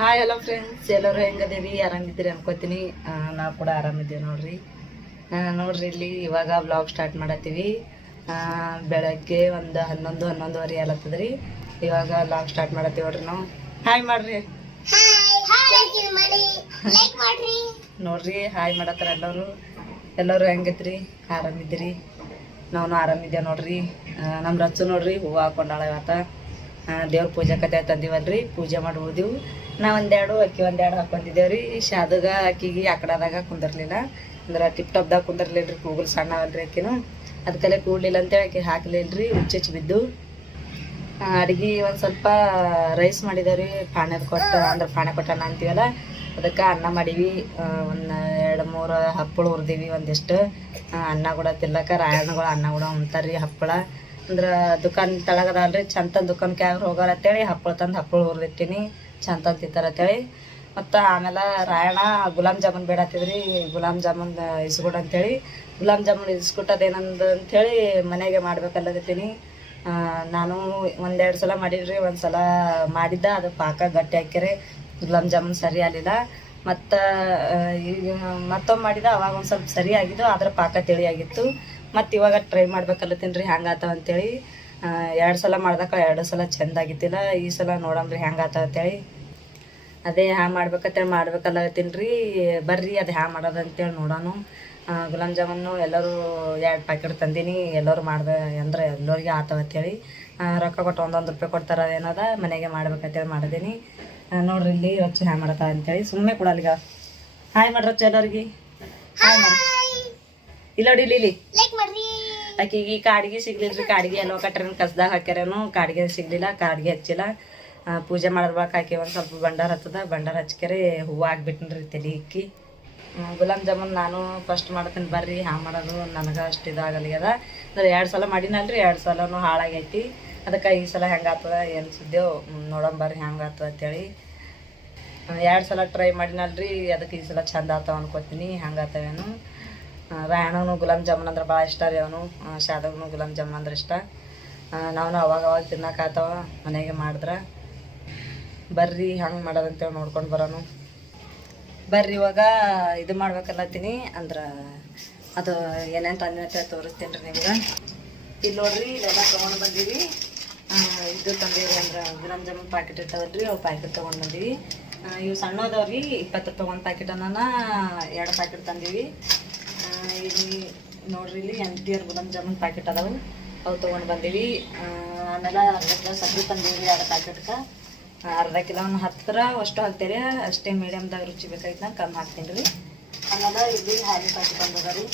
Hi hello friends ಎಲ್ಲರೂ ಹೆಂಗದೇವಿ ಆರಾಮಿದ್ದೀರಿ ಅನ್ಕೋತೀನಿ. ನಾವು ಕೂಡ ಆರಾಮಿದ್ದೀವಿ ನೋಡ್ರಿ. ನೋಡ್ರಿ ಇಲ್ಲಿ ಇವಾಗ ಬ್ಲಾಗ್ ಸ್ಟಾರ್ಟ್ ಮಾಡತ್ತೀವಿ. ಬೆಳಗ್ಗೆ ಒಂದು ಹನ್ನೊಂದು, ಹನ್ನೊಂದುವರೆ ಆಲತ್ತದ್ರಿ ಇವಾಗ ಬ್ಲಾಗ್ ಸ್ಟಾರ್ಟ್ ಮಾಡತ್ತೀವಿ ನೋಡ್ರಿ ನಾವು. ಹಾಯ್ ಮಾಡ್ರಿ. ನೋಡ್ರಿ ಹಾಯ್ ಮಾಡತ್ತಾರ ಎಲ್ಲರೂ. ಎಲ್ಲರೂ ಹೆಂಗೈತ್ರಿ? ಆರಾಮಿದ್ದೀರಿ? ನಾವು ಆರಾಮಿದ್ದೇವೆ ನೋಡ್ರಿ. ನಮ್ಮ ರಚ್ಚು ನೋಡ್ರಿ, ಹೂವು ಹಾಕೊಂಡಾಳ ಇವತ್ತ. ದೇವ್ರ ಪೂಜೆ ಕತೆ ತಂದಿವಲ್ರಿ, ಪೂಜೆ ಮಾಡಿ ಹೋದಿವು ನಾ ಒಂದೆರಡು, ಅಕ್ಕಿ ಒಂದೆರಡು ಹಾಕೊಂಡಿದ್ದೇವ್ರಿ. ಶಾದಗ ಅಕ್ಕಿಗೆ ಆಕಡದಾಗ ಕುಂದಿರ್ಲಿಲ್ಲ. ಅಂದ್ರೆ ಟಿಪ್ ಟಾಪ್ದಾಗ ರೀ ಕೂಗಲ್ ಸಣ್ಣ ಅಲ್ರಿ ಅಕ್ಕಿನೂ. ಅದಕ್ಕೆಲ್ಲ ಕೂಡಲಿಲ್ಲ ಅಂತೇಳಿ ಅಕ್ಕಿ ಹಾಕ್ಲಿಲ್ರಿ, ಹುಚ್ಚೆಚ್ಚಿ ಬಿದ್ದು. ಅಡ್ಗೆ ಒಂದು ಸ್ವಲ್ಪ ರೈಸ್ ಮಾಡಿದೇವ್ರಿ ಪಾಣ್ಯದ ಕೊಟ್ಟು, ಅಂದ್ರೆ ಪಾಣ್ಯ ಕೊಟ್ಟಣ್ಣ ಅಂತೀವಲ್ಲ, ಅದಕ್ಕೆ ಅನ್ನ ಮಾಡೀವಿ. ಒಂದು ಎರಡು ಮೂರು ಹಪ್ಪಳ ಹುರಿದೀವಿ ಒಂದಿಷ್ಟು. ಅನ್ನ ಕೂಡ ತಿಲ್ಲಕ ರಾಯಣ್ಣಗಳು ಅನ್ನ ಕೂಡ ಉಣ್ತಾರ್ರಿ ಹಪ್ಪಳ. ಅಂದ್ರೆ ದುಕಾನ್ ತಳಗದಲ್ರಿ ಚಂದ ದುಕಾನ್ಗೆ ಯಾರು ಹೋಗಾರ ಅಂತೇಳಿ ಹಪ್ಪಳ ತಂದು ಹಪ್ಪಳ ಹುರಿದಿಟ್ಟಿನಿ ಚಂದ ತಿಂತಾರ ಅಂತೇಳಿ. ಮತ್ತು ಆಮೇಲೆ ರಾಯಣ್ಣ ಗುಲಾಬ್ ಜಾಮೂನ್ ಬೇಡತ್ತಿದ್ರಿ ಗುಲಾಬ್ ಜಾಮೂನ್ ಇಸ್ಕೊಡು ಅಂತೇಳಿ. ಗುಲಾಬ್ ಜಾಮೂನ್ ಇಸ್ಕೊಟ್ಟದೇನಂದು ಅಂಥೇಳಿ ಮನೆಗೆ ಮಾಡ್ಬೇಕಲ್ಲಗತ್ತೀನಿ ನಾನು ಒಂದೆರಡು ಸಲ ಮಾಡಿದ್ರಿ ಒಂದು ಸಲ ಮಾಡಿದ್ದ, ಅದು ಪಾಕ ಗಟ್ಟಿ ಹಾಕ್ಯಾರೆ ಗುಲಾಬ್ ಜಾಮೂನ್ ಸರಿ ಆಗಲಿಲ್ಲ. ಮತ್ತು ಈಗ ಮತ್ತೊಮ್ಮೆ ಮಾಡಿದ, ಅವಾಗ ಒಂದು ಸ್ವಲ್ಪ ಸರಿ ಆಗಿದ್ದು ಆದ್ರೆ ಪಾಕ ತಿಳಿಯಾಗಿತ್ತು ಮತ್ತು ಇವಾಗ ಟ್ರೈ ಮಾಡ್ಬೇಕಲ್ಲತ್ತೀನಿ ರೀ ಹ್ಯಾಂಗಾತಾವ ಅಂತೇಳಿ ಎರಡು ಸಲ ಮಾಡ್ದಕ್ಕ ಎರಡು ಸಲ ಚೆಂದ ಆಗಿತ್ತಿಲ್ಲ, ಈ ಸಲ ನೋಡಂಬ್ರಿ ಹ್ಯಾಂಗಾತಾವ ಅಂತೇಳಿ. ಅದೇ ಹ್ಯಾಂಗೆ ಮಾಡ್ಬೇಕಂತೇಳಿ ಮಾಡ್ಬೇಕಲ್ಲತ್ತೀನಿ ರೀ ಬರ್ರಿ ಅದು ಹ್ಯಾ ಮಾಡೋದು ಅಂತೇಳಿ ನೋಡೋಣ ಗುಲಾಬ್ ಜಾಮೂನು ಎಲ್ಲರೂ ಎರಡು ಪ್ಯಾಕೆಟ್ ತಂದೀನಿ, ಎಲ್ಲರೂ ಮಾಡ್ಬೇ ಅಂದ್ರೆ ಎಲ್ಲರಿಗೆ ಆತವ ಅಂತೇಳಿ. ರೊಕ್ಕ ಕೊಟ್ಟು ಒಂದೊಂದು ರೂಪಾಯಿ ಕೊಡ್ತಾರ ಏನದ, ಮನೆಗೆ ಮಾಡ್ಬೇಕಂತೇಳಿ ಮಾಡಿದೀನಿ. ನೋಡ್ರಿ ಇಲ್ಲಿ ರೊಚ್ಚು ಹ್ಯಾಂಗೆ ಮಾಡತ್ತ ಅಂತೇಳಿ ಸುಮ್ಮನೆ ಕೊಡಲ್ಗ. ಹಾಯ್ ಮಾಡ್ರಿ ರೊಚ್ಚ ಎಲ್ಲರಿಗೆ. ಹಾಯ್ ಮಾಡಿ ಇಲ್ಲ ನೋಡಿ ಇಲ್ಲಿ ಇಲ್ಲಿ. ಆಕಿಗೆ ಈ ಕಾಡಿಗೆ ಸಿಗ್ಲಿಲ್ರಿ ಕಾಡಿಗೆ ಏನೋ ಕಟ್ರೇನು ಕಸ್ದಾಗ ಹಾಕ್ಯಾರೇನು ಕಾಡಿಗೆ ಸಿಗ್ಲಿಲ್ಲ ಕಾಡಿಗೆ ಹಚ್ಚಿಲ್ಲ. ಪೂಜೆ ಮಾಡಿದ್ಬೇಕು ಆಕೆ ಒಂದು ಸ್ವಲ್ಪ ಬಂಡಾರ ಹತ್ತದ ಬಂಡಾರ ಹಚ್ಕ್ಯಾರೆ ಹೂವು ಆಗ್ಬಿಟ್ಟಿನ್ರಿ ತಲೆ ಇಕ್ಕಿ. ಗುಲಾಬ್ ಜಾಮೂನ್ ನಾನು ಫಸ್ಟ್ ಮಾಡ್ತೀನಿ ಬರ್ರಿ ಹಾ ಮಾಡೋದು ನನಗೆ ಅಷ್ಟು ಇದಾಗಲಿಗದ ಅಂದ್ರೆ ಎರಡು ಸಲ ಮಾಡಿನಲ್ರಿ ಎರಡು ಸಲನು ಹಾಳಾಗೈತಿ. ಅದಕ್ಕೆ ಈ ಸಲ ಹೆಂಗೆ ಆಗ್ತದ ಏನು ಸುದ್ದೇವು ನೋಡೋಣ ಬರ್ರಿ ಹೆಂಗೆ ಆಗ್ತದ ಅಂತೇಳಿ ಎರಡು ಸಲ ಟ್ರೈ ಮಾಡಿನಲ್ರಿ ಅದಕ್ಕೆ ಈ ಸಲ ಚಂದ ಆಗ್ತಾವ ಅನ್ಕೋತೀನಿ ಹೆಂಗೆ ಆತಾವೇನು ರಾಯಣ್ಣನು ಗುಲಾಬ್ ಜಾಮೂನ್ ಅಂದ್ರೆ ಭಾಳ ಇಷ್ಟ ರೀ ಅವನು. ಶಾದವ್ನು ಗುಲಾಬ್ ಜಾಮೂನ್ ಅಂದ್ರೆ ಇಷ್ಟ. ನಾವು ಅವಾಗ ಅವಾಗ ತಿನ್ನಕ್ಕಾತಾವ ಮನೆಗೆ ಮಾಡಿದ್ರೆ. ಬರ್ರಿ, ಹಂಗೆ ಮಾಡೋದಂತೇಳಿ ನೋಡ್ಕೊಂಡು ಬರೋನು. ಬರ್ರಿ ಇವಾಗ ಇದು ಮಾಡ್ಬೇಕಲ್ಲತ್ತೀನಿ, ಅಂದ್ರೆ ಅದು ಏನೇನು ತಂದಿನ ತೋರಿಸ್ತೀನಿ ರೀ ನಿಮ್ಗೆ. ಇಲ್ಲಿ ನೋಡ್ರಿ, ಇಲ್ಲೆಲ್ಲ ತೊಗೊಂಡು ಬಂದೀವಿ. ಇದು ತಂದೀವಿ ಅಂದ್ರೆ ಗುಲಾಬ್ ಜಾಮೂನ್ ಪ್ಯಾಕೆಟ್ ಇರ್ತಾವಲ್ರಿ, ಅವು ಪ್ಯಾಕೆಟ್ ತೊಗೊಂಡು ಬಂದೀವಿ. ಇವು ಸಣ್ಣದವ್ರಿ ಇಪ್ಪತ್ತು ತೊಗೊಂಡು ಪ್ಯಾಕೆಟ್ ಅನ್ನ ಎರಡು ಪ್ಯಾಕೆಟ್ ತಂದೀವಿ. ಇಲ್ಲಿ ನೋಡ್ರಿ, ಇಲ್ಲಿ ಎಂಟಿಯರ್ ಗುಲಾಬ್ ಜಾಮೂನ್ ಪ್ಯಾಕೆಟ್ ಅದಾವೆ. ಅವು ತೊಗೊಂಡು ಬಂದೀವಿ. ಆಮೇಲೆ ಅರ್ಧ ಕಿಲೋ ಸಕ್ಕರೆ ತಂದೀವಿ ಎರಡು ಪ್ಯಾಕೆಟ್ಗೆ ಅರ್ಧ ಕಿಲೋ ಒಂದು ಹತ್ತಿರ ಅಷ್ಟು ಹಾಕ್ತೀರಿ. ಅಷ್ಟೇ ಮೀಡಿಯಮ್ದಾಗ ರುಚಿ ಬೇಕಾಗಿತ್ತು ನಾನು ಕಮ್ಮಿ ಹಾಕ್ತೀನಿ ರೀ ಆಮೇಲೆ ಇಲ್ಲಿ ಹಾಲು ಪ್ಯಾಕೆಟ್ ಬಂದದ ರೀ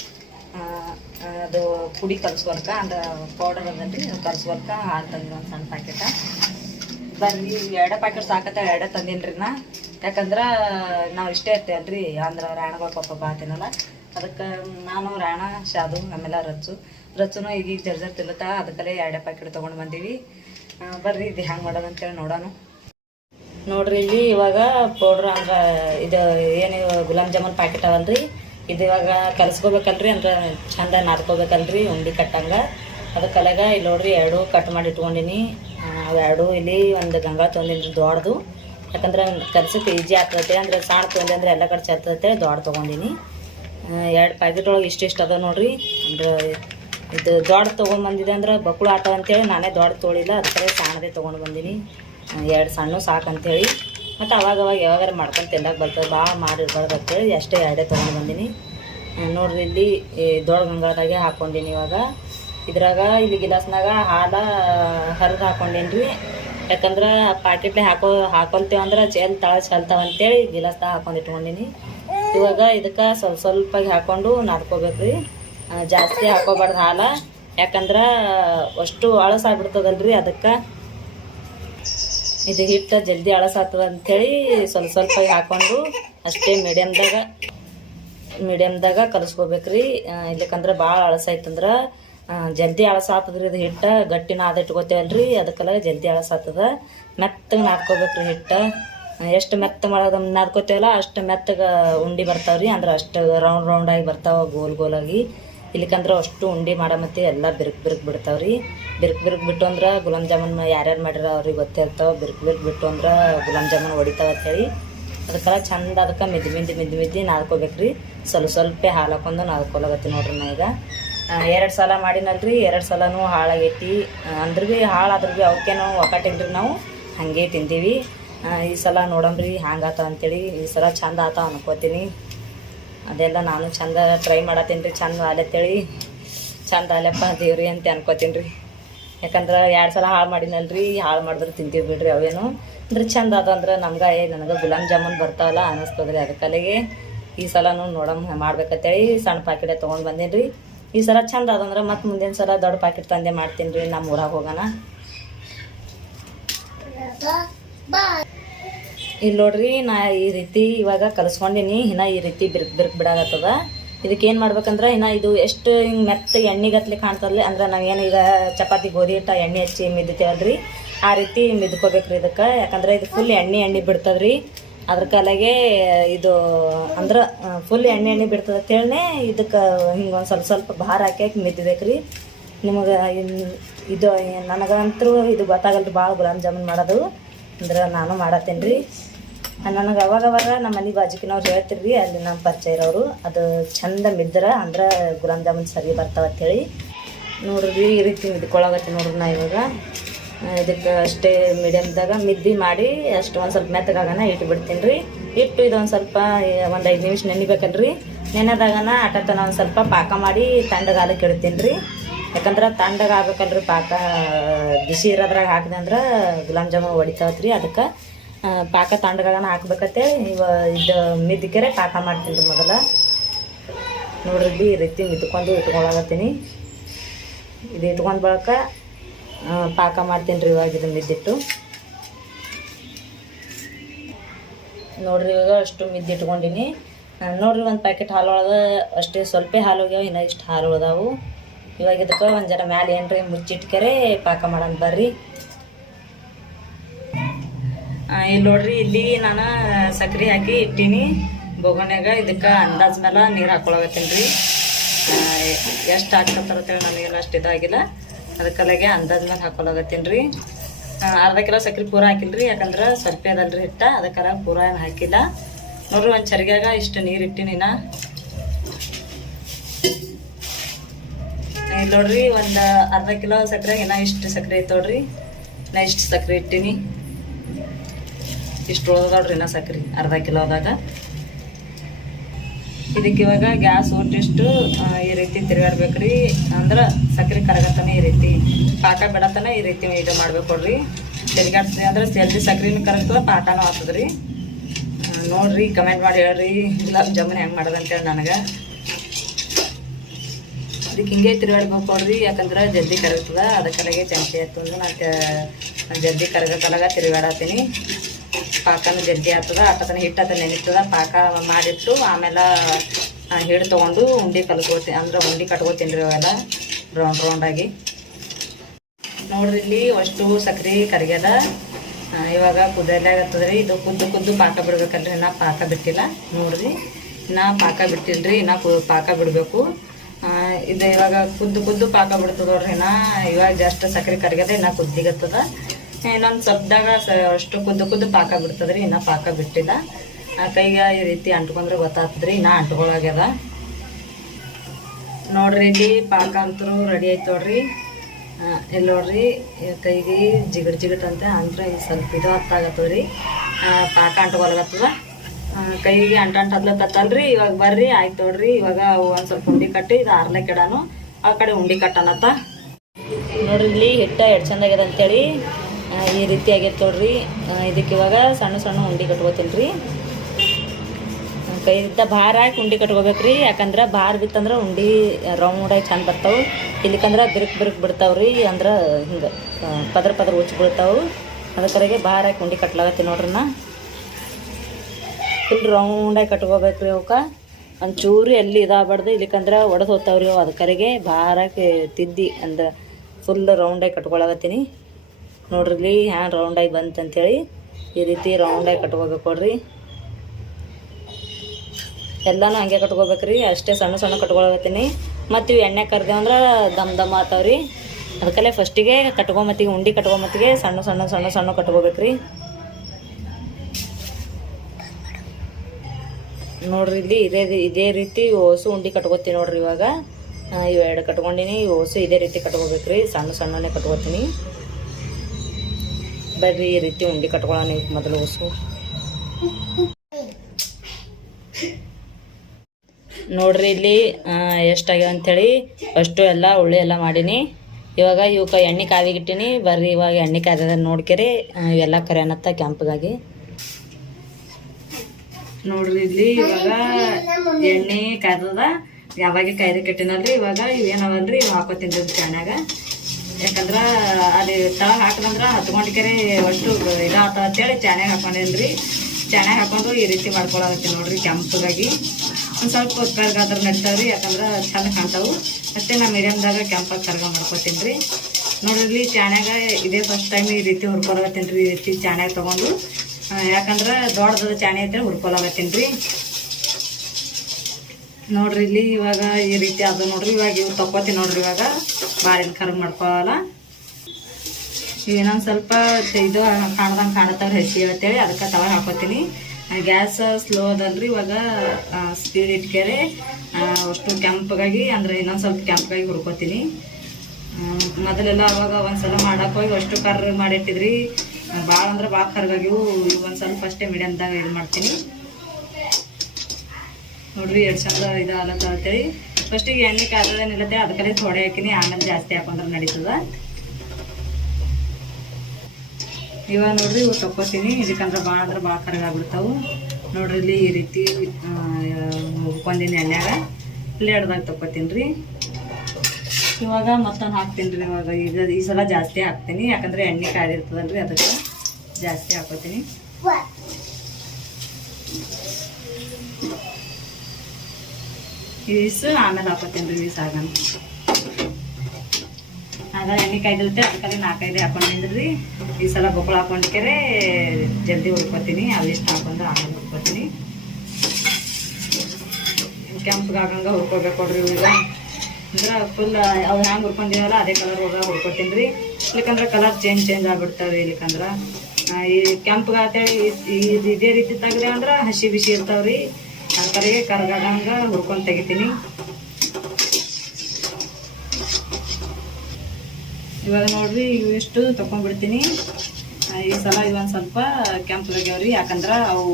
ಅದು ಪುಡಿ ಕಲ್ಸ್ಕೊಲ್ಕ ಅದು ಪೌಡರ್ ಅದನ್ರಿ, ಅದು ಕಲ್ಸ್ಕೊಲ್ಕ ಹಾಲು ತಂದಿರೋ ಒಂದು ಸಣ್ಣ ಪ್ಯಾಕೆಟ ಬರ್ರಿ ಎರಡೇ ಪ್ಯಾಕೆಟ್ ಸಾಕತ್ತ ಎರಡೇ ತಂದೀನಿ ರೀ ನಾ. ಯಾಕಂದ್ರೆ ನಾವು ಇಷ್ಟೇ ಇರ್ತೇವಲ್ರಿ ಅಂದ್ರೆ ರಾಣಗಳ ಪಾಪ ಬಾತಿನಲ್ಲ. ಅದಕ್ಕೆ ನಾನು ರಾಣ ಶಾದು ಆಮೇಲೆ ರಚ್ಚು ರಚ್ಚುನು ಈಗ ಈಗ ಜರ್ಜರ್ ತಿಲ್ಲತ್ತ ಅದಕ್ಕಲ್ಲೇ ಎರಡೇ ಪ್ಯಾಕೆಟ್ ತೊಗೊಂಡು ಬಂದೀವಿ. ಬರ್ರಿ ಇದು ಹೆಂಗೆ ಮಾಡೋದು ಅಂತೇಳಿ ನೋಡೋಣ. ನೋಡ್ರಿ ಇಲ್ಲಿ ಇವಾಗ ಪೌಡ್ರ್ ಅಂದ್ರೆ ಇದು ಏನು ಗುಲಾಬ್ ಜಾಮೂನ್ ಪ್ಯಾಕೆಟ್ ಅವಲ್ರಿ. ಇದು ಇವಾಗ ಕಲಸ್ಕೋಬೇಕಲ್ರಿ ಅಂದ್ರೆ ಚಂದ ನಾದ್ಕೋಬೇಕಲ್ರಿ ಉಂಡಿ ಕಟ್ಟಂಗ. ಅದಕ್ಕಲಾಗ ಇಲ್ಲಿ ನೋಡ್ರಿ ಎರಡು ಕಟ್ ಮಾಡಿ ಇಟ್ಕೊಂಡಿನಿ. ಆ, ಅವು ಎರಡು ಇಲ್ಲಿ ಒಂದು ಗಂಗಾ ತೊಗೊಂಡಿನಿ ದೊಡ್ಡದು. ಯಾಕಂದ್ರೆ ಕಲಸಕ್ಕೆ ಈಜಿ ಆಗ್ತದೆ ಅಂದ್ರೆ ಸಾಣ್ ತೊಗೊಂಡೆ ಅಂದ್ರೆ ಎಲ್ಲ ಕಡೆ ಚರ್ತೈತೆ ದೊಡ್ಡ ತೊಗೊಂಡಿನಿ. ಎರಡು ಪ್ಯಾಕೆಟ್ ಒಳಗೆ ಇಷ್ಟಿಷ್ಟು ಅದ ನೋಡ್ರಿ. ಅಂದ್ರೆ ಇದು ದೊಡ್ಡ ತೊಗೊಂಡ್ಬಂದಿದೆ ಅಂದ್ರೆ ಬಕ್ಕಳು ಆಟ ಅಂತೇಳಿ ನಾನೇ ದೊಡ್ಡ ತೊಳಿಲ್ಲ ಅದಕ್ಕೆ ಸಣ್ಣದೇ ತೊಗೊಂಡು ಬಂದೀನಿ. ಎರಡು ಸಣ್ಣ ಸಾಕಂತೇಳಿ ಮತ್ತು ಅವಾಗ ಅವಾಗ ಯಾವಾಗಾರ ಮಾಡ್ಕೊಂಡು ತಿನ್ನಕ್ಕೆ ಬರ್ತದೆ, ಭಾಳ ಮಾಡಿರ್ಬಾರ್ದು ಅಂತೇಳಿ ಅಷ್ಟೇ ಎರಡೇ ತೊಗೊಂಡು ಬಂದೀನಿ. ನೋಡ್ರಿ ಇಲ್ಲಿ ದೊಡ್ಡ ಗಂಗಾದಾಗೆ ಹಾಕ್ಕೊಂಡಿನಿ ಇವಾಗ. ಇದ್ರಾಗ ಇಲ್ಲಿ ಗಿಲಾಸ್ನಾಗ ಹಾಲು ಹರಿದು ಹಾಕ್ಕೊಂಡೇನಿ ರೀ ಯಾಕಂದ್ರೆ ಪ್ಯಾಕೆಟ್ಲೆ ಹಾಕೋ ಹಾಕೊಳ್ತೇವಂದ್ರೆ ಚೆಲ್ ತಳ ಚಲ್ತಾವಂತೇಳಿ ಗಿಲಾಸ್ದಾಗ ಹಾಕೊಂಡು ಇಟ್ಕೊಂಡಿನಿ. ಇವಾಗ ಇದಕ್ಕೆ ಸ್ವಲ್ಪ ಸ್ವಲ್ಪಾಗಿ ಹಾಕ್ಕೊಂಡು ನಾಡ್ಕೋಬೇಕು ರೀ ಜಾಸ್ತಿ ಹಾಕೋಬಾರ್ದು ಹಾಲು. ಯಾಕಂದ್ರೆ, ಅಷ್ಟು ಅಳಸಾಗ್ಬಿಡ್ತದಲ್ರಿ ಅದಕ್ಕೆ. ಇದು ಹಿಟ್ಟು ಜಲ್ದಿ ಅಳಸಾಗ್ತದ ಅಂಥೇಳಿ ಸ್ವಲ್ಪ ಸ್ವಲ್ಪ ಹಾಕೊಂಡು ಅಷ್ಟೇ ಮೀಡಿಯಮ್ದಾಗ ಮೀಡಿಯಮ್ದಾಗ ಕಲಿಸ್ಕೋಬೇಕ್ರಿ. ಇಲ್ಲಕಂದ್ರೆ ಭಾಳ ಅಳಸಾಯ್ತಂದ್ರೆ ಜಲ್ದಿ ಅಳಸಾಗ್ತದ್ರಿ ಇದು ಹಿಟ್ಟು. ಗಟ್ಟಿನ ಆದ ಇಟ್ಕೋತೇವಲ್ರಿ, ಅದಕ್ಕೆಲ್ಲ ಜಲ್ದಿ ಅಳಸಾತದ ಮೆತ್ತಗೆ ನಾದ್ಕೋಬೇಕ್ರಿ ಹಿಟ್ಟು. ಎಷ್ಟು ಮೆತ್ತ ಮಾಡೋದು ನಾದ್ಕೋತೇವಲ್ಲ ಅಷ್ಟು ಮೆತ್ತಗೆ ಉಂಡೆ ಬರ್ತಾವ್ರಿ, ಅಂದ್ರೆ ಅಷ್ಟು ರೌಂಡ್ ರೌಂಡಾಗಿ ಬರ್ತಾವ ಗೋಲ್ ಗೋಲಾಗಿ ಇಲ್ಲಿಕಂದ್ರೆ ಅಷ್ಟು ಉಂಡೆ ಮಾಡಮತ್ತಿ ಎಲ್ಲ ಬಿರುಕು ಬಿರುಕು ಬಿಡ್ತಾವ್ರಿ. ಬಿರುಕು ಬಿರುಕು ಬಿಟ್ಟು ಅಂದ್ರೆ ಗುಲಾಬ್ ಜಾಮೂನ್ ಯಾರ್ಯಾರು ಮಾಡಿರ ಅವ್ರಿಗೆ ಗೊತ್ತಿರ್ತಾವ, ಬಿರುಕು ಬಿರುಕು ಬಿಟ್ಟು ಅಂದ್ರೆ ಗುಲಾಬ್ ಜಾಮೂನ್ ಹೊಡಿತಾವ ಅಂತೇಳಿ ಅದಕ್ಕೆಲ್ಲ ಚಂದ ಅದಕ್ಕೆ ಮಿದ್ದು ಮಿದ್ದು ಮಿದ್ದಿ ಮಿದ್ದಿ ನಾದ್ಕೋಬೇಕ್ರಿ. ಸ್ವಲ್ಪ ಸ್ವಲ್ಪ ಹಾಲು ಹಾಕೊಂಡು ನಾದ್ಕೊಳಗತ್ತಿ ನೋಡ್ರಿ ನಾ ಈಗ. ಎರಡು ಸಲ ಮಾಡಿನಲ್ರಿ, ಎರಡು ಸಲನೂ ಹಾಳಾಗೈತಿ. ಅಂದ್ರೆ ಭೀ ಹಾಳಾದ್ರೆ ಭೀ ಅವಕ್ಕೇನು ಒಕ್ಕಟ್ಟಿಲ್ರಿ ನಾವು, ಹಾಗೆ ತಿಂತೀವಿ. ಈ ಸಲ ನೋಡಮ್ರಿ ಹ್ಯಾಂಗಾತ ಅಂತೇಳಿ, ಈ ಸಲ ಚಂದ ಆತ ಅನ್ಕೋತೀನಿ. ಅದೆಲ್ಲ ನಾನು ಚಂದ ಟ್ರೈ ಮಾಡತ್ತೀನಿ ರೀ ಚಂದ ಆಲತ್ತೇಳಿ ಚಂದ ಆಲಪ್ಪ ದೇವ್ರಿ ಅಂತ ಅನ್ಕೋತೀನಿ ರೀ ಯಾಕಂದ್ರೆ ಎರಡು ಸಲ ಹಾಳು ಮಾಡಿನಲ್ರಿ, ಹಾಳು ಮಾಡಿದ್ರೆ ತಿಂತೀವಿ ಬಿಡ್ರಿ ಅವೇನು. ಅಂದ್ರೆ ಚಂದ ಅಂದ್ರೆ ನಮ್ಗೆ, ಏ, ನನಗೆ ಗುಲಾಬ್ ಜಾಮೂನ್ ಬರ್ತಾವಲ್ಲ ಅನ್ನಿಸ್ತದ್ರಿ ಅದಕ್ಕಲ್ಲಿಗೆ ಈ ಸಲನೂ ನೋಡಮ್, ಮಾಡ್ಬೇಕಂತೇಳಿ ಸಣ್ಣ ಪಾಕಿಟೆ ತೊಗೊಂಡು ಬಂದೀನಿ ರೀ ಈ ಸಲ ಚಂದ ಅದಂದ್ರೆ ಮತ್ತೆ ಮುಂದಿನ ಸಲ ದೊಡ್ಡ ಪಾಕಿಟ್ ತಂದೆ ಮಾಡ್ತೀನಿ ರೀ ನಮ್ಮ ಊರಾಗ ಹೋಗೋಣ. ಇಲ್ಲಿ ನೋಡ್ರಿ, ನಾ ಈ ರೀತಿ ಇವಾಗ ಕಲಸ್ಕೊಂಡಿನಿ. ಇನ್ನ ಈ ರೀತಿ ಬಿರ್ಕ್ ಬಿರ್ಕ್ ಬಿಡಾಗತ್ತದ ಇದಕ್ಕೆ ಏನು ಮಾಡ್ಬೇಕಂದ್ರೆ, ಇನ್ನು ಇದು ಎಷ್ಟು ಹಿಂಗೆ ಮೆತ್ತ ಎಣ್ಣೆಗತ್ಲೆ ಕಾಣ್ತದಲ್ಲ ಅಂದ್ರೆ ನಾವೇನು ಈಗ ಚಪಾತಿ, ಗೋಧಿ ಹಿಟ್ಟ, ಎಣ್ಣೆ ಹಚ್ಚಿ ಮಿದ್ದಿತೇವಲ್ರಿ ಆ ರೀತಿ ಮಿದ್ಕೋಬೇಕ್ರಿ ಇದಕ್ಕೆ. ಯಾಕಂದ್ರೆ ಇದು ಫುಲ್ ಎಣ್ಣೆ ಎಣ್ಣೆ ಬಿಡ್ತದ್ರಿ. ಅದ್ರ ಕಾಲಾಗೆ ಇದು ಅಂದ್ರೆ ಫುಲ್ ಎಣ್ಣೆ ಎಣ್ಣೆ ಬಿಡ್ತದ ಅಂತೇಳಿ ಇದಕ್ಕೆ ಹಿಂಗೆ ಒಂದು ಸ್ವಲ್ಪ ಸ್ವಲ್ಪ ಭಾರ ಹಾಕಿ ಹಾಕಿ ಮಿದ್ದಬೇಕ್ರಿ ನಿಮಗೆ ಇದು ನನಗಂತೂ ಇದು ಗೊತ್ತಾಗಲ್ರಿ, ಭಾಳ ಗುಲಾಬ್ ಜಾಮೂನ್ ಮಾಡೋದು. ಅಂದ್ರೆ ನಾನು ಮಾಡತ್ತೇನೆ ರೀ ನನಗೆ ಅವಾಗ ಅವಾಗ ನಮ್ಮ ಮನೆ ಬಾಜುಕಿನವ್ರು ಹೇಳ್ತಿರ್ರಿ, ಅಲ್ಲಿ ನಮ್ಮ ಪರಿಚಯ ಇರೋರು ಅದು ಚಂದ ಮಿದ್ರ ಅಂದ್ರೆ ಗುಲಾಬ್ ಜಾಮೂನ್ ಸರಿ ಬರ್ತಾವ ಅಂತೇಳಿ ನೋಡ್ರಿ, ಈ ರೀತಿ ಮಿದ್ಕೊಳಗತ್ತೆ ನೋಡ್ರಿ ನಾ ಇವಾಗ. ಇದಕ್ಕೆ ಅಷ್ಟೇ ಮೀಡಿಯಮ್ದಾಗ ಮಿದ್ದಿ ಮಾಡಿ ಅಷ್ಟು ಒಂದು ಸ್ವಲ್ಪ ಮೆತ್ತಗಾಗನ ಇಟ್ಟು ಬಿಡ್ತೀನಿ ರೀ ಇಟ್ಟು ಇದೊಂದು ಸ್ವಲ್ಪ ಒಂದು ಐದು ನಿಮಿಷ ನೆನಿಬೇಕಲ್ರಿ ನೆನೆದಾಗನ ಆಟತನ ಒಂದು ಸ್ವಲ್ಪ ಪಾಕ ಮಾಡಿ ತಂಡಗಾಲಕ್ಕೆ ಇಡ್ತೀನಿ ರೀ ಯಾಕಂದ್ರೆ ತಣ್ಣಗೆ ಆಗ್ಬೇಕಲ್ರಿ ಪಾಕ ಬಿಸಿ ಇರೋದ್ರಾಗ ಹಾಕಿದೆ ಅಂದ್ರೆ ಗುಲಾಬ್ ಜಾಮೂನ್ ಹೊಡಿತಾವತ್ರಿ. ಅದಕ್ಕೆ ಪಾಕ ತಂಡಗಳನ್ನು ಹಾಕ್ಬೇಕತ್ತೆ. ಇವ ಇದು ಮಿದ್ಕೆರೆ ಪಾಕ ಮಾಡ್ತೀನಿ ರೀ ಮೊದಲ. ನೋಡ್ರಿ ಈ ರೀತಿ ಮಿದ್ಕೊಂಡು ಇಟ್ಕೊಳಕತ್ತೀನಿ ಇದು ಇಟ್ಕೊಂಡ್ ಬಳಕ ಪಾಕ ಮಾಡ್ತೀನಿ ರೀ ಇವಾಗ ಇದು ಮಿದ್ದಿಟ್ಟು. ನೋಡ್ರಿ ಇವಾಗ ಅಷ್ಟು ಮಿದ್ದು ಇಟ್ಕೊಂಡಿನಿ. ಆ, ನೋಡ್ರಿ ಒಂದು ಪ್ಯಾಕೆಟ್ ಹಾಲು ಒಳಗೆ ಅಷ್ಟೇ ಸ್ವಲ್ಪ ಹಾಲು ಹೋಗ್ಯಾವ ಇನ್ನೂ ಇಷ್ಟು ಹಾಲು ಉಳ್ದಾವು. ಇವಾಗ ಇದಕ್ಕೆ ಒಂದು ಜನ ಮ್ಯಾಲೆ ಏನ್ರಿ ಮುಚ್ಚಿಟ್ಕರೆ ಪಾಕ ಮಾಡೋಣ ಬರ್ರಿ. ಇಲ್ಲಿ ನೋಡ್ರಿ, ಇಲ್ಲಿ ನಾನು ಸಕ್ರೆ ಹಾಕಿ ಇಟ್ಟೀನಿ. ಬೋಗಣ್ಯಾಗ ಇದಕ್ಕೆ ಅಂದಾಜ್ ಮೇಲೆ ನೀರು ಹಾಕೊಳಗತ್ತೀನಿ ರೀ. ಎಷ್ಟು ಹಾಕ್ಕೊತಾರತ್ತೇಳಿ ನನಗೇನು ಅಷ್ಟು ಇದಾಗಿಲ್ಲ. ಅದಕ್ಕಲಾಗೆ ಅಂದಾಜ್ ಮೇಲೆ ಹಾಕೊಳಗತ್ತೀನಿ ಅರ್ಧ ಕಿಲೋ ಸಕ್ರೆ ಪೂರ ಹಾಕಿಲ್ರಿ ಯಾಕಂದ್ರೆ ಸ್ವಲ್ಪ ಅದಲ್ರಿ ಇಟ್ಟ ಅದಕ್ಕಾರ ಪೂರ ಏನು ಹಾಕಿಲ್ಲ. ನೋಡ್ರಿ ಒಂದು ಚರಿಗ್ಯಾಗ ಇಷ್ಟು ನೀರು ಇಟ್ಟಿನಿ ನಾ. ಇಲ್ಲಿ ನೋಡ್ರಿ, ಒಂದು ಅರ್ಧ ಕಿಲೋ ಸಕ್ಕರೆ ಇನ್ನ ಇಷ್ಟು ಸಕ್ಕರೆ ಐತೆ ನೋಡ್ರಿ. ನಾ ಇಷ್ಟು ಸಕ್ಕರೆ ಇಟ್ಟೀನಿ. ಇಷ್ಟು ಉಳ್ದೋಡ್ರಿ ಇನ್ನ ಸಕ್ಕರೆ ಅರ್ಧ ಕಿಲೋದಾಗ ಇದಕ್ಕೆ ಇವಾಗ ಗ್ಯಾಸ್ ಒಟ್ಟಿಷ್ಟು ಈ ರೀತಿ ತಿರುಗಾಡ್ಬೇಕ್ರಿ. ಅಂದ್ರೆ ಸಕ್ಕರೆ ಕರಗತ್ತಾನೆ ಈ ರೀತಿ. ಪಾಕ ಬಿಡತ್ತಾನೆ ಈ ರೀತಿ ಇದು ಮಾಡ್ಬೇಕು ನೋಡ್ರಿ. ತಿರುಗಾಡ್ತೀನಿ ಅಂದ್ರೆ ಜಲ್ದಿ ಸಕ್ರೆನೂ ಕರಗ್ತದ, ಪಾಕನೂ ಆಗ್ತದ್ರಿ ನೋಡ್ರಿ ಕಮೆಂಟ್ ಮಾಡಿ ಹೇಳ್ರಿ. ಗುಲಾಬ್ ಜಾಮೂನ್ ಹೆಂಗೆ ಮಾಡೋದಂತೇಳಿ ನನಗೆ. ಅದಕ್ಕೆ ಹಿಂಗೆ ತಿರುಗಾಡ್ಬೇಕು ನೋಡ್ರಿ ಯಾಕಂದ್ರೆ ಜಲ್ದಿ ಕರಗ್ತದ. ಅದಕ್ಕಲಾಗೆ ಆಯ್ತು ಅಂದ್ರೆ ನಾನು ಜಲ್ದಿ ಕರಗತ್ತಲಾಗ ತಿರುಗಾಡತ್ತೀನಿ. ಪಾಕನ ಜಲ್ದಿ ಆಗ್ತದ ಹಿಟ್ಟು ಅದನ್ನು ನೆನಿತದ, ಪಾಕ ಮಾಡಿಟ್ಟು ಆಮೇಲೆ ಹಿಡ್ದು ತೊಗೊಂಡು ಉಂಡೆ ಕಲ್ಕೋತೀನಿ ಅಂದ್ರೆ ಉಂಡೆ ಕಟ್ಕೊತೀನಿ ರೀ ಅವೆಲ್ಲ ರೌಂಡ್ ರೌಂಡಾಗಿ ನೋಡ್ರಿ ಇಲ್ಲಿ ಅಷ್ಟು ಸಕ್ರೆ ಕರಗ್ಯದ. ಇವಾಗ ಇವಾಗ ಕುದಲಾಗತ್ತದ್ರಿ ಇದು ಕುದ್ದು ಕುದ್ದು ಪಾಕ ಬಿಡ್ಬೇಕಲ್ರಿ ನಾ ಪಾಕ ಬಿಟ್ಟಿಲ್ಲ. ನೋಡ್ರಿ ನಾ ಪಾಕ ಬಿಟ್ಟಿಲ್ರಿ, ಇನ್ನ ಕು ಪಾಕ ಬಿಡಬೇಕು. ಇದು ಇವಾಗ ಕುದ್ದು ಕುದ್ದು ಪಾಕ ಬಿಡ್ತದ ನೋಡ್ರಿ ನಾ ಇವಾಗ ಜಸ್ಟ್ ಸಕ್ರೆ ಕರ್ಗದ ಇನ್ನ ಕುದ್ದಿಗತ್ತದ. ಇನ್ನೊಂದು ಸ್ವಲ್ಪದಾಗ ಅಷ್ಟು ಕುದ್ದು ಕುದ್ದು ಪಾಕ ಬಿಡ್ತದ್ರಿ ಇನ್ನ ಪಾಕ ಬಿಟ್ಟಿಲ್ಲ. ಆ, ಕೈಗೆ ಈ ರೀತಿ ಅಂಟ್ಕೊಂಡ್ರೆ ಗೊತ್ತಾಗ್ತದ್ರಿ ಇನ್ನ ಅಂಟ್ಕೊಳಾಗ್ಯದ. ನೋಡ್ರಿ ಇಲ್ಲಿ ಪಾಕ ಅಂತೂ ರೆಡಿ ಆಯ್ತು ನೋಡ್ರಿ. ಇಲ್ಲಿ ನೋಡ್ರಿ ಕೈಗೆ ಜಿಗಟ್ ಜಿಗಟ್ ಅಂತ ಅಂದ್ರೆ ಸ್ವಲ್ಪ ಇದು ಹತ್ತಾಗತ್ತದ ರೀ ಪಾಕ ಅಂಟ್ಕೊಳಗತ್ತದ. ಕೈಗೆ ಅಂಟ ಅಂಟ ಹತ್ಲತ್ತಲ್ರಿ ಇವಾಗ ಬರ್ರಿ, ಆಯ್ತು ನೋಡ್ರಿ. ಇವಾಗ ಒಂದು ಸ್ವಲ್ಪ ಉಂಡಿ ಕಟ್ಟಿ, ಇದು ಆರ್ಲೆ ಕೆಡಾನು. ಆ ಕಡೆ ಉಂಡಿ ಕಟ್ಟನತ್ತ. ನೋಡ್ರಿ, ಇಲ್ಲಿ ಹಿಟ್ಟ ಎಷ್ಟು ಚಂದ ಆಗ್ಯದ ಅಂತೇಳಿ ಈ ರೀತಿ ಆಗೈತೆ ನೋಡ್ರಿ ಇದಕ್ಕೆ ಇವಾಗ ಸಣ್ಣ ಸಣ್ಣ ಉಂಡಿ ಕಟ್ಕೋತೀನಿ ರೀ ಕೈಯಿಂದ ಭಾರ ಹಾಕಿ ಉಂಡಿ ಕಟ್ಕೋಬೇಕ್ರಿ. ಯಾಕಂದ್ರೆ ಭಾರ ಬಿತ್ತಂದ್ರೆ ಉಂಡಿ ರೌಂಡಾಗಿ ಚಂದ ಬರ್ತಾವೆ. ಇಲ್ಲಿಕಂದ್ರೆ ಬಿರುಕು ಬಿರುಕು ಬಿಡ್ತಾವ್ರಿ, ಅಂದ್ರೆ ಹಿಂಗೆ ಪದ್ರ ಪದ್ರ ಉಚ್ಚಿ ಬೀಳ್ತಾವೆ. ಅದಕ್ಕರಿಗೆ ಭಾರ ಹಾಕಿ ಉಂಡಿ ಕಟ್ಲಾಗತ್ತೆ ನೋಡ್ರಿ ನಾ. ಫುಲ್ ರೌಂಡಾಗಿ ಕಟ್ಕೋಬೇಕ್ರಿ ಅವಕ್ಕೆ ಒಂಚೂರು ಎಲ್ಲಿ ಇದಾಗಬಾರ್ದು ಇಲ್ಲಿಕಂದ್ರೆ ಒಡೆದು ಹೋಗ್ತಾವ್ರಿ ಅವು ಅದಕ್ಕರಿಗೆ ಭಾರಕ್ಕೆ ತಿದ್ದಿ ಅಂದ್ರೆ ಫುಲ್ ರೌಂಡಾಗಿ ಕಟ್ಕೊಳಕತ್ತೀನಿ. ನೋಡ್ರಿ ಹ್ಯಾಂಗ ರೌಂಡಾಗಿ ಬಂತಂತೇಳಿ ಈ ರೀತಿ ರೌಂಡಾಗಿ ಕಟ್ಕೋಬೇಕು ನೋಡ್ರಿ ಎಲ್ಲನೂ ಹಂಗೆ ಕಟ್ಕೋಬೇಕ್ರಿ ಅಷ್ಟೇ ಸಣ್ಣ ಸಣ್ಣ ಕಟ್ಕೊಳಕತ್ತೀನಿ. ಮತ್ತು ಇವು ಎಣ್ಣೆ ಕರ್ದೇವಂದ್ರೆ ದಮ್ ದಮ್ ಆತಾವ್ರಿ ಅದಕ್ಕಲ್ಲೇ ಫಸ್ಟಿಗೆ ಕಟ್ಕೊಂಬತ್ತಿಗೆ ಉಂಡೆ ಕಟ್ಕೊಂಬತ್ತಿಗೆ ಸಣ್ಣ ಸಣ್ಣ ಸಣ್ಣ ಸಣ್ಣ ಕಟ್ಕೋಬೇಕ್ರಿ ನೋಡ್ರಿ ಇಲ್ಲಿ ಇದೇ ಇದೇ ರೀತಿ ಓಸು ಉಂಡಿ ಕಟ್ಕೋತೀನಿ ನೋಡ್ರಿ ಇವಾಗ. ಇವ ಎರಡು ಕಟ್ಕೊಂಡಿನಿ ಓಸು ಇದೇ ರೀತಿ ಕಟ್ಕೋಬೇಕ್ರಿ, ಸಣ್ಣ ಸಣ್ಣನೇ ಕಟ್ಕೋತೀನಿ. ಬರ್ರಿ, ಈ ರೀತಿ ಉಂಡಿ ಕಟ್ಕೊಳ್ಳೋಣ ಮೊದಲು ಓಸು ನೋಡ್ರಿ ಇಲ್ಲಿ ಎಷ್ಟಾಗ್ಯಾವ ಅಂಥೇಳಿ ಅಷ್ಟು ಎಲ್ಲ ಉಳ್ಳಿ ಎಲ್ಲ ಮಾಡೀನಿ. ಇವಾಗ ಇವಕ್ಕೆ ಎಣ್ಣೆ ಕಾವಿಗಿಟ್ಟಿನಿ ಬರ್ರಿ, ಇವಾಗ ಎಣ್ಣೆ ಕಾಯ್ದದ ನೋಡ್ಕೆರಿ ಇವೆಲ್ಲ ಕರಿಯನತ್ತ ಕೆಂಪಗಾಗಿ. ನೋಡ್ರಿ, ಇಲ್ಲಿ ಇವಾಗ ಎಣ್ಣೆ ಕಾಯ್ದದ ಯಾವಾಗ ಕಾಯ್ದೆ ಕಟ್ಟಿನಲ್ರಿ, ಇವಾಗ ಇವೇನವಲ್ರಿ ಇವು ಹಾಕೋತೀನಿ ಚಾನ್ಯಾಗ ಯಾಕಂದ್ರ ಅಲ್ಲಿ ತಳ ಹಾಕದಂದ್ರ ಹತ್ಕೊಂಡ್ಕೆರೆ ಅಷ್ಟು ಇದಾತ ಅಂತೇಳಿ ಚಾಣ್ಯಾಗ ಹಾಕೊಂಡೇನ್ರಿ. ಚಾಣ್ಯಾಗ ಹಾಕೊಂಡು ಈ ರೀತಿ ಮಾಡ್ಕೊಳಕತ್ತೀನಿ ನೋಡ್ರಿ ಕೆಂಪಗಾಗಿ ಒಂದು ಸ್ವಲ್ಪ ಕರ್ಗಾದ್ರ ನಡ್ತಾವ್ರಿ ಯಾಕಂದ್ರೆ ಚಂದ ಕಾಣ್ತಾವು. ಮತ್ತೆ ನಾ ಮೀಡಿಯಮ್ದಾಗ ಕೆಂಪಾಗಿ ಕರ್ಗ ಮಾಡ್ಕೊತೀನಿ ರೀ ನೋಡ್ರಿ ಚಾನ್ಯಾಗ ಇದೇ ಫಸ್ಟ್ ಟೈಮ್ ಈ ರೀತಿ ಹುರ್ಕೊಳಕತ್ತೀನಿ ಈ ರೀತಿ ಚಾಣ್ಯಾಗ ತೊಗೊಂಡು. ಯಾಕಂದ್ರೆ ದೊಡ್ಡದ ಚಾಣಿ ಐತೆ ಹುರ್ಕೊಳಕತ್ತೀನಿ ರೀ. ನೋಡ್ರಿ ಇಲ್ಲಿ ಇವಾಗ ಈ ರೀತಿ ಅದು ನೋಡ್ರಿ ಇವಾಗ ಇವು ತಕ್ಕೋತೀನಿ ನೋಡ್ರಿ ಇವಾಗ. ಬಾಳಿನ ಕರ್ ಮಾಡ್ಕೊಳಲ್ಲ. ಇವು ಇನ್ನೊಂದು ಸ್ವಲ್ಪ ಇದು ಕಾಣ್ದಂಗೆ ಕಾಣತ್ತವ್ರಿ ಹೆಚ್ಚಿ ಹೇಳ್ತೇವೆ ಅದಕ್ಕೆ ತವ ಹಾಕೋತೀನಿ. ಗ್ಯಾಸ್ ಸ್ಲೋ ಅದಲ್ರಿ ಇವಾಗ ಸ್ಪೀಡ್ ಇಟ್ಕೇರಿ. ಅಷ್ಟು ಕೆಂಪಗಾಗಿ ಅಂದ್ರೆ ಇನ್ನೊಂದು ಸ್ವಲ್ಪ ಕೆಂಪಗಾಗಿ ಹುರ್ಕೋತೀನಿ. ಆ, ಮೊದಲೆಲ್ಲ ಅವಾಗ ಒಂದ್ಸಲ ಮಾಡೋಕೆ ಹೋಗಿ ಅಷ್ಟು ಕರ್ರ್ ಮಾಡಿಟ್ಟಿದ್ರಿ. ಭಾಳ ಅಂದ್ರೆ ಭಾಳ ಕರ್ಗಾಗಿವು ಒಂದು ಸ್ವಲ್ಪ ಅಷ್ಟೇ ಮೀಡಿಯಮ್ದಾಗ ಇದು ಮಾಡ್ತೀನಿ. ನೋಡ್ರಿ ಎರಡು ಚಂದ ಇದು ಆಲತ್ತ ಅಂತೇಳಿ ಫಸ್ಟಿಗೆ ಎಣ್ಣೆ ಕಾದದೇನಿಲ್ಲತ್ತೆ ಅದಕ್ಕಲ್ಲೇ ಥೋಡೆ ಹಾಕಿನಿ, ಆಮೇಲೆ ಜಾಸ್ತಿ ಹಾಕೊಂಡ್ರೆ ನಡೀತದ. ಇವಾಗ ನೋಡ್ರಿ ಇವು ತಕ್ಕೋತೀನಿ. ಇದಕ್ಕಂದ್ರೆ ಭಾಳ ಅಂದ್ರೆ ಭಾಳ ಕರ್ಗಾಗ್ಬಿಡ್ತಾವು. ನೋಡ್ರಿ ಇಲ್ಲಿ ಈ ರೀತಿ ಮುಗ್ಕೊಂಡಿನಿ ಎಣ್ಣೆಗ ಪ್ಲೇಟ್ದಾಗ ತಕ್ಕೋತೀನಿ ರೀ. ಇವಾಗ ಮತ್ತೊಂದು ಹಾಕ್ತೀನಿ ರೀ ಇವಾಗ. ಈಗ ಈ ಸಲ ಜಾಸ್ತಿ ಹಾಕ್ತೀನಿ. ಯಾಕಂದ್ರೆ ಎಣ್ಣೆ ಕಾದಿರ್ತದಲ್ರಿ ಅದಕ್ಕೆ ಜಾಸ್ತಿ ಹಾಕೋತೀನಿ. ಇಸು ಆಮೇಲೆ ಹಾಕೋತೀನಿ ರೀ ಸಾಗನ್. ಆಗ ಎಣ್ಣೆ ಕಾಯ್ದಿರುತ್ತೆ ಅದಕ್ಕೆ ನಾಲ್ಕೈದು ಹಾಕೊಂಡಿದ್ರಿ ಈ ಸಲ ಬೊಕ್ಕಳು ಹಾಕೊಂಡ್ಕೆರೆ ಜಲ್ದಿ ಹುರ್ಕೋತೀನಿ. ಅಲ್ಲಿಷ್ಟು ಹಾಕೊಂಡು ಆಮೇಲೆ ಹುರ್ಕೋತೀನಿ. ಕೆಂಪಗೆ ಆಗಂಗ ಹುರ್ಕೋಬೇಕು ನೋಡ್ರಿ ಈಗ ಅಂದ್ರೆ ಫುಲ್ ಅವು ಹ್ಯಾಂಗೆ ಹುರ್ಕೊಂಡಿವಲ್ಲ ಅದೇ ಕಲರ್ ಹೋಗ ಹುರ್ಕೊತೀನಿ ರೀ ಇಲ್ಲಕಂದ್ರೆ ಕಲರ್ ಚೇಂಜ್ ಚೇಂಜ್ ಆಗ್ಬಿಡ್ತಾವೆ ಇಲ್ಲಕಂದ್ರೆ ಈ ಕೆಂಪಗೆ ಅಂತೇಳಿ ಇದೇ ರೀತಿ ತೆಗ್ದೆ ಅಂದ್ರೆ ಹಸಿ ಬಿಸಿ ಇರ್ತಾವ್ರಿ. ಆ ಕಡೆಗೆ ಕರ್ಗಾಗಂಗ ಹುರ್ಕೊಂಡು ತೆಗಿತೀನಿ. ಇವಾಗ ನೋಡ್ರಿ ಇವಿಷ್ಟು ತಕೊಂಡ್ಬಿಡ್ತೀನಿ ಈ ಸಲ ಇವೊಂದು ಸ್ವಲ್ಪ ಕೆಂಪಗಾಗ್ಯಾವ್ರಿ ಯಾಕಂದ್ರೆ ಅವು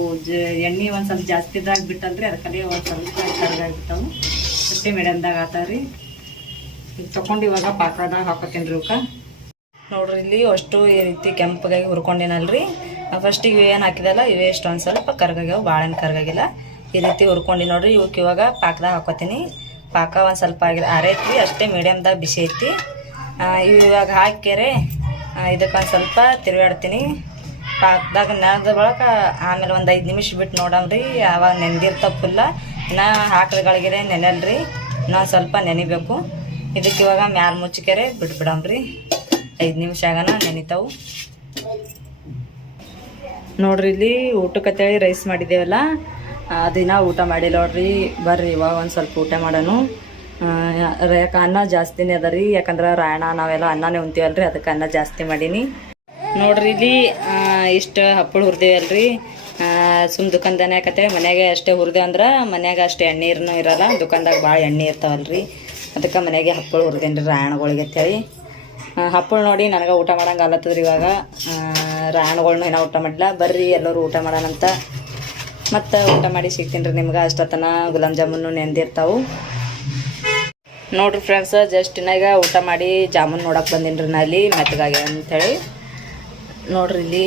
ಎಣ್ಣೆ ಒಂದು ಸ್ವಲ್ಪ ಜಾಸ್ತಿ ಇದಾಗ ಬಿಟ್ಟಲ್ರಿ ಅದಕ್ಕೆ ಒಂದು ಸ್ವಲ್ಪ ಕರ್ಗಾಗ್ಬಿಟ್ಟವು ಅಷ್ಟೇ ಮೀಡಿಯಮ್ದಾಗ ಆತಾವ್ರಿ. ತಕೊಂಡು ಇವಾಗ ಪಾಕದಾಗ ಹಾಕೋತೀನಿ ರೀ ಇವಕ್ಕೆ ನೋಡ್ರಿ, ಇಲ್ಲಿ ಅಷ್ಟು ಈ ರೀತಿ ಕೆಂಪಗಾಗಿ ಫಸ್ಟ್ ಫಸ್ಟಿಗೆ ಏನು ಹಾಕಿದಲ್ಲ, ಇವೇ ಎಷ್ಟು ಒಂದು ಸ್ವಲ್ಪ ಕರ್ಗಾಗ್ಯಾವ ಭಾಳೇನು ಕರ್ಗಾಗಿಲ್ಲ. ಈ ರೀತಿ ಹುರ್ಕೊಂಡು ನೋಡ್ರಿ ಇವಕ್ಕೆ ಇವಾಗ ಪಾಕದಾಗ ಹಾಕೋತೀನಿ. ಪಾಕ ಒಂದು ಸ್ವಲ್ಪ ಆಗಿಲ್ಲ ಆರೈತಿ ಅಷ್ಟೇ ಮೀಡಿಯಮ್ದಾಗ ಬಿಸಿ ಐತಿ. ಇವು ಇವಾಗ ಹಾಕ್ಯಾರೆ ಇದಕ್ಕೆ ಒಂದು ಸ್ವಲ್ಪ ತಿರುಗಾಡ್ತೀನಿ ಪಾಕದಾಗ ನೆನೆದ ಬಳಕ ಆಮೇಲೆ ಒಂದು ಐದು ನಿಮಿಷ ಬಿಟ್ಟು ನೋಡಮ್ರಿ ಆವಾಗ ನೆನೆದಿರ್ತಾವ ಫುಲ್ಲ ನಾ ಹಾಕಿದಗಳಿಗೆರೆ ನೆನೆಲ್ರಿ, ಇನ್ನೊಂದು ಸ್ವಲ್ಪ ನೆನಿಬೇಕು. ಇದಕ್ಕೆ ಇವಾಗ ಮ್ಯಾಲ ಮುಚ್ಚಿಕೆರೆ ಬಿಟ್ಬಿಡಮ್ರಿ ಐದು ನಿಮಿಷ ಆಗನ ನೆನಿತಾವು. ನೋಡ್ರಿ ಇಲ್ಲಿ ಊಟಕ್ಕತ್ತೇಳಿ ರೈಸ್ ಮಾಡಿದ್ದೇವಲ್ಲ ದಿನ ಊಟ ಮಾಡಿಲ್ಲ ನೋಡ್ರಿ. ಬರ್ರಿ ಇವಾಗ ಒಂದು ಸ್ವಲ್ಪ ಊಟ ಮಾಡೋನು. ಯಾಕೆ ಅನ್ನ ಜಾಸ್ತಿನೇ ಅದ ರೀ, ಯಾಕಂದ್ರೆ ರಾಯಣ, ನಾವೆಲ್ಲ ಅನ್ನನೇ ಉಣ್ತೀವಲ್ರಿ, ಅದಕ್ಕೆ ಅನ್ನ ಜಾಸ್ತಿ ಮಾಡೀನಿ. ನೋಡ್ರಿ ಇಲ್ಲಿ ಇಷ್ಟು ಹಪ್ಪಳ ಹುರಿದೇವಲ್ರಿ. ಸುಮ್ ದುಕಾನ್ದಾನೆ ಯಾಕತ್ತೇಳಿ ಮನೆಗೆ ಅಷ್ಟೇ ಹುರಿದೇವಂದ್ರೆ ಮನ್ಯಾಗ ಅಷ್ಟು ಎಣ್ಣೆ ಇರಲ್ಲ ದುಕಾನ್ದಾಗ ಭಾಳ ಎಣ್ಣೆ ಇರ್ತಾವಲ್ರಿ. ಅದಕ್ಕೆ ಮನೆಗೆ ಹಪ್ಪಳು ಹುರಿದೇನ್ರಿ ರಾಯಣಗಳಿಗೆ ಅಂತೇಳಿ. ಹಪ್ಪಳು ನೋಡಿ ನನಗೆ ಊಟ ಮಾಡೋಂಗೆ ಇವಾಗ. ರಾಯಣಗಳ್ನು ಏನೋ ಊಟ ಮಾಡಿಲ್ಲ. ಬರ್ರಿ ಎಲ್ಲರೂ ಊಟ ಮಾಡೋಣಂತ ಮತ್ತು ಊಟ ಮಾಡಿ ಸಿಗ್ತೀನಿ ರೀ ನಿಮ್ಗೆ. ಅಷ್ಟೊತ್ತನ ಗುಲಾಬ್ ಜಾಮೂನು ನೆಂದಿರ್ತಾವು ನೋಡ್ರಿ ಫ್ರೆಂಡ್ಸ್ ಜಸ್ಟ್ ಇನ್ನಾಗ ಊಟ ಮಾಡಿ ಜಾಮೂನ್ ನೋಡಕ್ಕೆ ಬಂದೀನಿ ರೀ ನಾ ಅಲ್ಲಿ ಮೆತ್ತಗಾಗ್ಯಾವ ಅಂಥೇಳಿ ನೋಡ್ರಿ ಇಲ್ಲಿ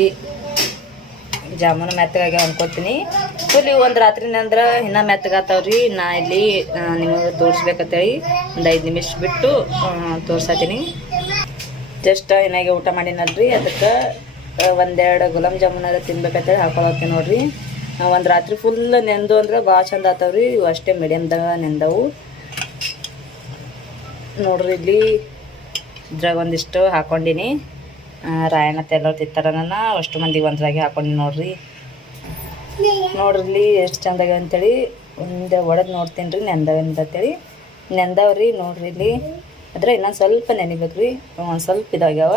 ಜಾಮೂನು ಮೆತ್ತಗಾಗ್ಯಾವ ಅನ್ಕೋತೀನಿ. ಫುಲ್ ಇವು ಒಂದು ರಾತ್ರಿ ಅಂದ್ರೆ ಇನ್ನೂ ಮೆತ್ತಗಾತಾವ್ರಿ ನಾ ಇಲ್ಲಿ ನಿಮಗೆ ತೋರಿಸ್ಬೇಕಂತೇಳಿ ಒಂದು ಐದು ನಿಮಿಷ ಬಿಟ್ಟು ತೋರ್ಸತ್ತೀನಿ ಜಸ್ಟ್ ಏನಾಗೆ ಊಟ ಮಾಡಿನಲ್ರಿ. ಅದಕ್ಕೆ ಒಂದೆರಡು ಗುಲಾಬ್ ಜಾಮೂನ್ ಎಲ್ಲ ತಿನ್ಬೇಕಂತೇಳಿ ಹಾಕೊಳತ್ತೀನಿ ನೋಡ್ರಿ. ಒಂದು ರಾತ್ರಿ ಫುಲ್ ನೆಂದು ಅಂದ್ರೆ ಭಾಳ ಚಂದ ಆತಾವ್ರಿ. ಇವು ಅಷ್ಟೇ ಮೀಡಿಯಮ್ದಾಗ ನೆಂದವು. ನೋಡ್ರಿ ಇಲ್ಲಿ ಇದ್ರಾಗ ಒಂದಿಷ್ಟು ಹಾಕೊಂಡಿನಿ. ರಾಯಣ್ಣ ತೆಲ್ಲೋರು ತಿತ್ತಾರ ನನ್ನ ಅಷ್ಟು ಮಂದಿಗೆ ಒಂದ್ರಾಗೆ ಹಾಕೊಂಡು ನೋಡ್ರಿ. ನೋಡ್ರಿ ಎಷ್ಟು ಚಂದಾಗ ಅಂತೇಳಿ ಒಂದು ಒಡೆದು ನೋಡ್ತೀನಿ ರೀ ಅಂತೇಳಿ. ನೆಂದವ್ರಿ ನೋಡ್ರಿ ಇಲ್ಲಿ. ಅದ್ರ ಇನ್ನೊಂದು ಸ್ವಲ್ಪ ನೆನಿಬೇಕು ರೀ ಒಂದು ಸ್ವಲ್ಪ ಇದಾಗ್ಯಾವ.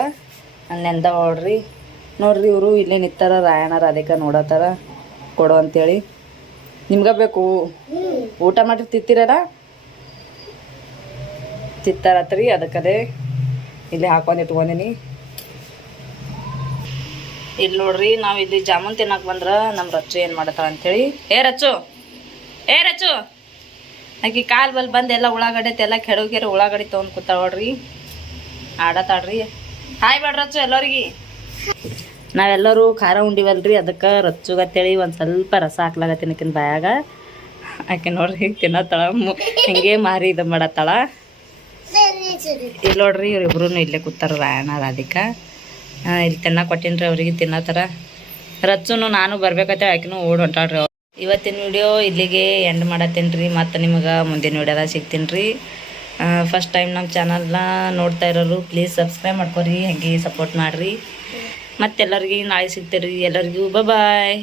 ನೆಂದವ ಓಡ್ರಿ ನೋಡ್ರಿ ಇವರು ಇಲ್ಲೇ ನಿತ್ತಾರ ರಾಯಣ್ಣ, ರಾಧಿಕ ನೋಡತ್ತಾರ. ಕೊಡು ಅಂತೇಳಿ. ನಿಮ್ಗೆ ಬೇಕು. ಊಟ ಮಾಡಿ ತಿತ್ತಿರಲ್ಲ ತಿತ್ತಾರತ್ರಿ ಅದಕ್ಕದೇ. ಇಲ್ಲಿ ಹಾಕೊಂಡು ಇಟ್ಕೊಂಡೀನಿ ಇಲ್ಲಿ ನೋಡ್ರಿ, ನಾವು ಇಲ್ಲಿ ಜಾಮೂನ್ ತಿನ್ನಕ್ಕೆ ಬಂದ್ರೆ ನಮ್ಮ ರಚ್ಚು ಏನು ಮಾಡತ್ತಾಳ ಅಂತೇಳಿ. ಏ ರಚ್ಚು ಏ ರಚ್ಚು. ಆಕಿ ಕಾಲ್ ಬಲ್ ಬಂದು ಎಲ್ಲ ಉಳ್ಳಾಗಡ್ಡೆ ಎಲ್ಲ ಕೆಡೋಗಿರ ಉಳ್ಳಾಗಡ್ಡೆ ತೊಗೊಂಡು ಕೂತಾಳ್ರಿ ಆಡತಾಳ್ರಿ ಹಾಯ್ ಬೇಡ ರಚ್ಚು, ಎಲ್ಲರಿಗೆ. ನಾವೆಲ್ಲರೂ ಖಾರ ಉಂಡಿವಲ್ರಿ, ಅದಕ್ಕೆ ರಚ್ಚುಗತ್ತೇಳಿ ಒಂದು ಸ್ವಲ್ಪ ರಸ ಹಾಕ್ಲಾಗತ್ತೀನಿ ಬಾಯಾಗ. ಆಕೆ ನೋಡ್ರಿ, ಹಿಂಗೆ ತಿನ್ನತ್ತಾಳ ಹಿಂಗೆ ಮಾರಿ ಇದು ಮಾಡತ್ತಾಳ. ಇಲ್ಲಿ ನೋಡ್ರಿ ಇವ್ರಿಬ್ರು ಇಲ್ಲೇ ಕೂತಾರ ರಾಯಣ ರಾಧಿಕಾ. ಇಲ್ಲಿ ತಿನ್ನ ಕೊಟ್ಟಿನ್ರಿ ಅವ್ರಿಗೆ ತಿನ್ನತ್ತಾರ ರಚ್ಚುನು ನಾನು ಬರ್ಬೇಕತ್ತೆ ಆಕಿನೂ ಓಡ್ ಅವ್ರು. ಇವತ್ತಿನ ವಿಡಿಯೋ ಇಲ್ಲಿಗೆ ಎಂಡ್ ಮಾಡತ್ತೇನ್ರಿ, ಮತ್ತು ನಿಮಗೆ ಮುಂದಿನ ವಿಡಿಯೋದಾಗ ಸಿಗ್ತೀನಿ ಫಸ್ಟ್ ಟೈಮ್ ನಮ್ಮ ಚಾನಲ್ನ ನೋಡ್ತಾ ಇರೋರು ಪ್ಲೀಸ್ ಸಬ್ಸ್ಕ್ರೈಬ್ ಮಾಡ್ಕೊರಿ, ಹಾಗೆ ಸಪೋರ್ಟ್ ಮಾಡಿರಿ. ಮತ್ತೆಲ್ಲರಿಗೆ ನಾಳೆ ಸಿಗ್ತೀರಿ ಎಲ್ಲರಿಗೂ ಬಾಯ್